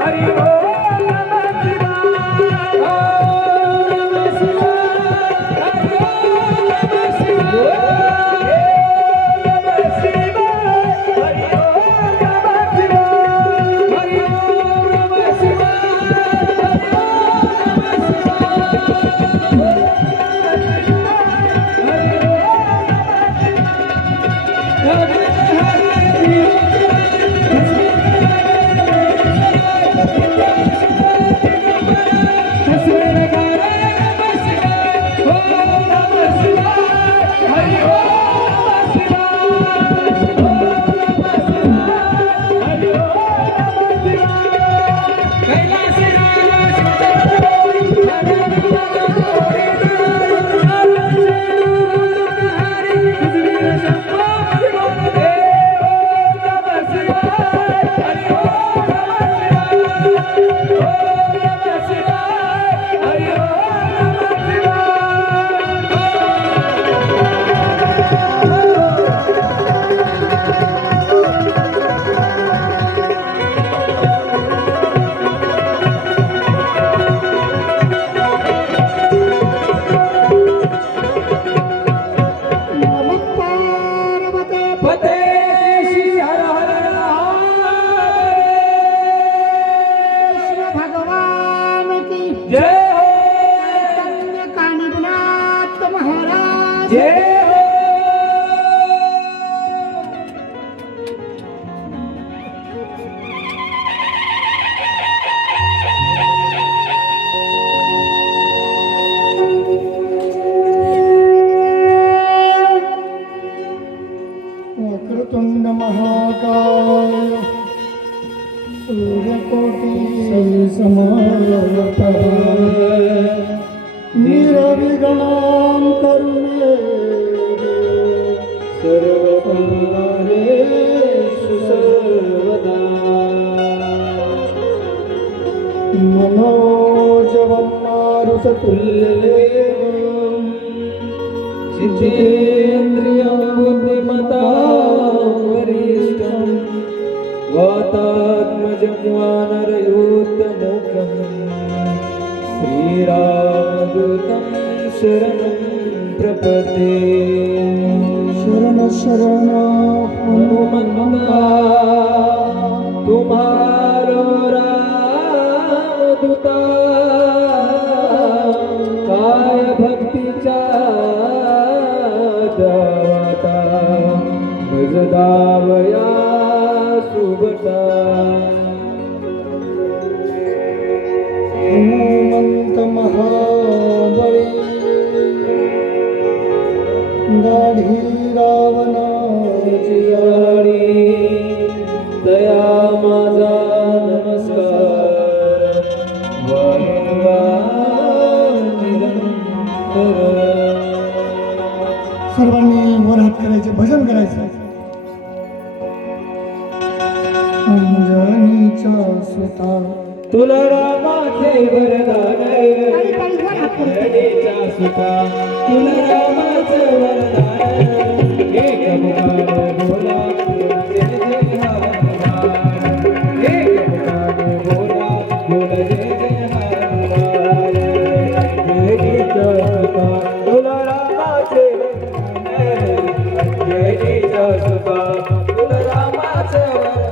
हरि ओम नमः शिवाय निर्विघ्नं करुणे सर्वकार्येषु सर्वदा मनोजवं मारुततुल्यवेगं जितेन्द्रियं बुद्धिमतां वरिष्ठं वातात्मजं वानरयूथमुखं श्रीरामदूतं शरणं प्रपद्ये। शरण शरण हनुमन्ता तुम्हारो रामदूता काय भक्तीचा दाता भज दावया सुबता। हनुमंत महाबळी दाढी रावणाची आडी दया माझा नमस्कार वरवा निरंतर। सर्वांनी वर हात करायचे, भजन करायचं। अंजनीचा सुता तुला रामाचे वरदान, अंजनीचा सुता तुला रामाचे वरदान। एक मुखाने बोला जय जय हनुमान, एक मुखाने बोला बोल जय जय हनुमान। अंजनीचा सुता तुला रामाचे वरदान, अंजनीचा सुता तुला रामाचे वरदान।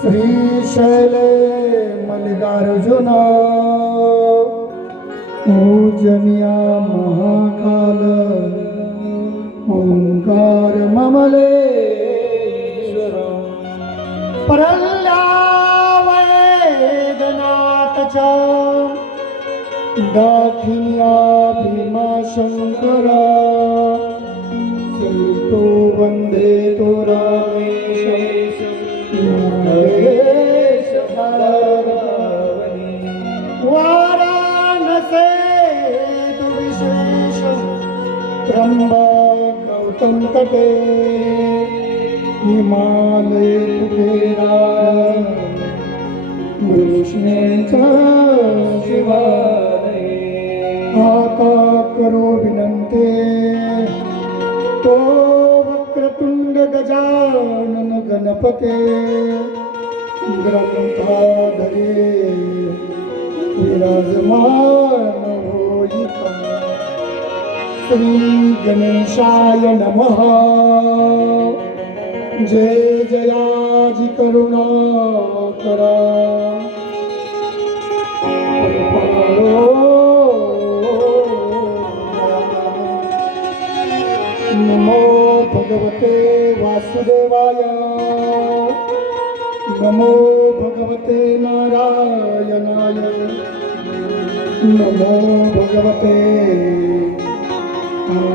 श्रीशैले मल्लिकार्जुना पूजनीया महाकाल ओंकार ममलेश्वर प्रल्हावेदनाथचा दाखिन्या भीमाशंकरा तो वंदे तो रामेश वाराणसे तु विशेष त्र्यंबक गौतम तटे हिमालय कुबेरा कृष्णेचा शिवालय। आता करो विनंती तो वक्रतुंड गजानन गणपते ग्रंथाधरे विराजमान होईका श्री गणेशाय नमः जय जयाजी करुणा करा नमो भगवते वासुदेवाय नमो भगवते नारायणाय नमो भगवते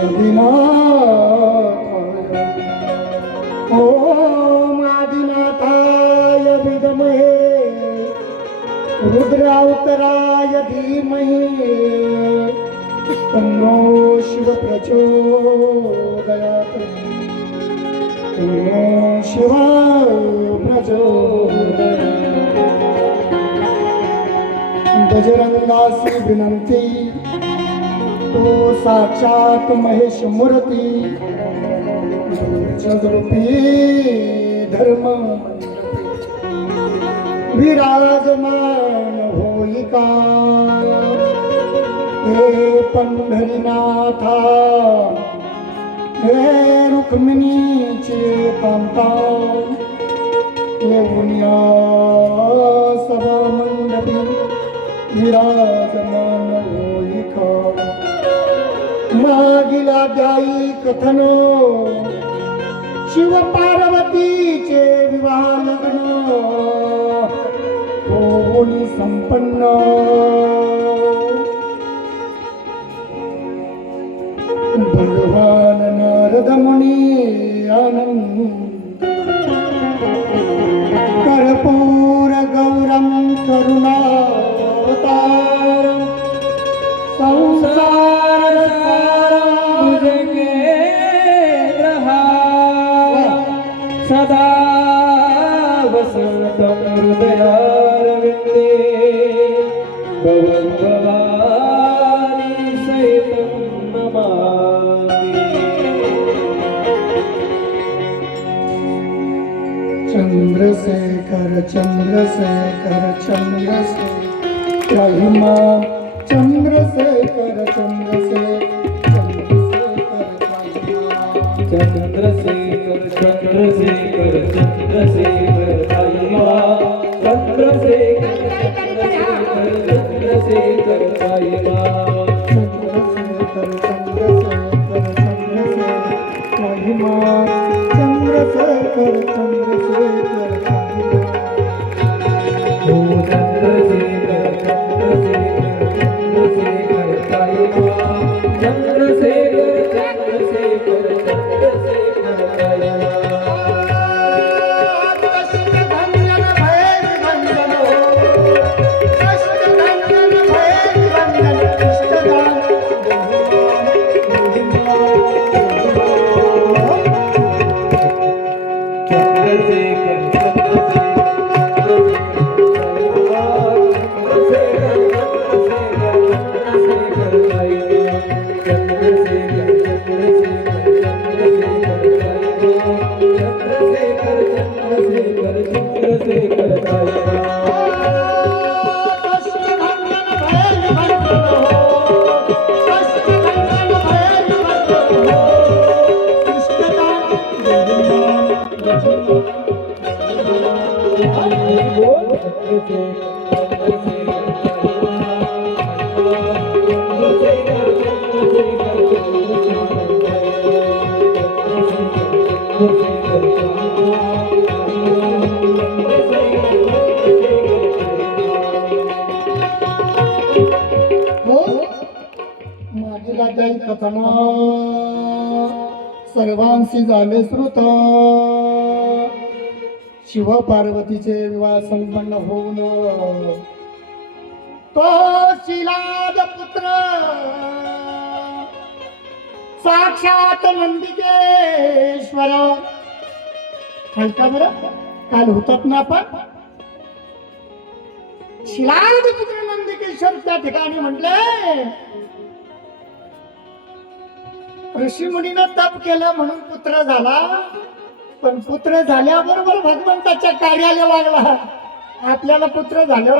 आदिनाथाय ओम आदिनाथाय विद्महे रुद्रावतराय धीमहि तन्नो शिव प्रचोदयात् तन्नो शिव प्रचोदयात् बजरंगासी विनंती तो साक्षात महेश मूर्ती जगरूपी धर्म विराजमान होईका हे पंढरीनाथा हे रुक्मिणीचे कांता येऊन या सभा मंडपी विराजमान होईका मागिला गाई कथनो शिव पार्वतीचे विवाह लग्न होऊन संपन्न भगवान नारद मुनी आनंद कर्पूर गौरम करुणावतारम संसार भुजगे रहा सदा वसंतं हृदयारविन्दे भवं भवानी सहितं नमामि। चंद्रशेखर चंद्रशेखर चंद्रशेखर महिमा चंद्रशेखर चंद्रशेखर चंद्रशेखर चंद्रशेखर चंद्रशेखर साईबा चंद्रशेखर चंद्रशेखर चंद्रशेखर साईबा चंद्रशेखर चंद्रशेखर चंद्रशेखर महिमा चंद्रशेखर चंद्रशेखर ओ चंद्रशेखर चंद्रशेखर चंद्रशेखर साईबा चंद्रशेखर चंद्रशेखर चंद्रशेखर साईबा कथना सर्वांशी झाले श्रुत शिव पार्वतीचे विवाह संपन्न होऊन तो शिलाद पुत्र साक्षात नंदिकेश्वर ऐका बरं काल होतात ना आपण शिलाद पुत्र नंदिकेश्वर त्या ठिकाणी म्हटले ऋषी मुनीनं तप केलं म्हणून पुत्र झाला, पण पुत्र झाल्याबरोबर भगवंताच्या कार्याला लागला. आपल्याला पुत्र झाल्यावर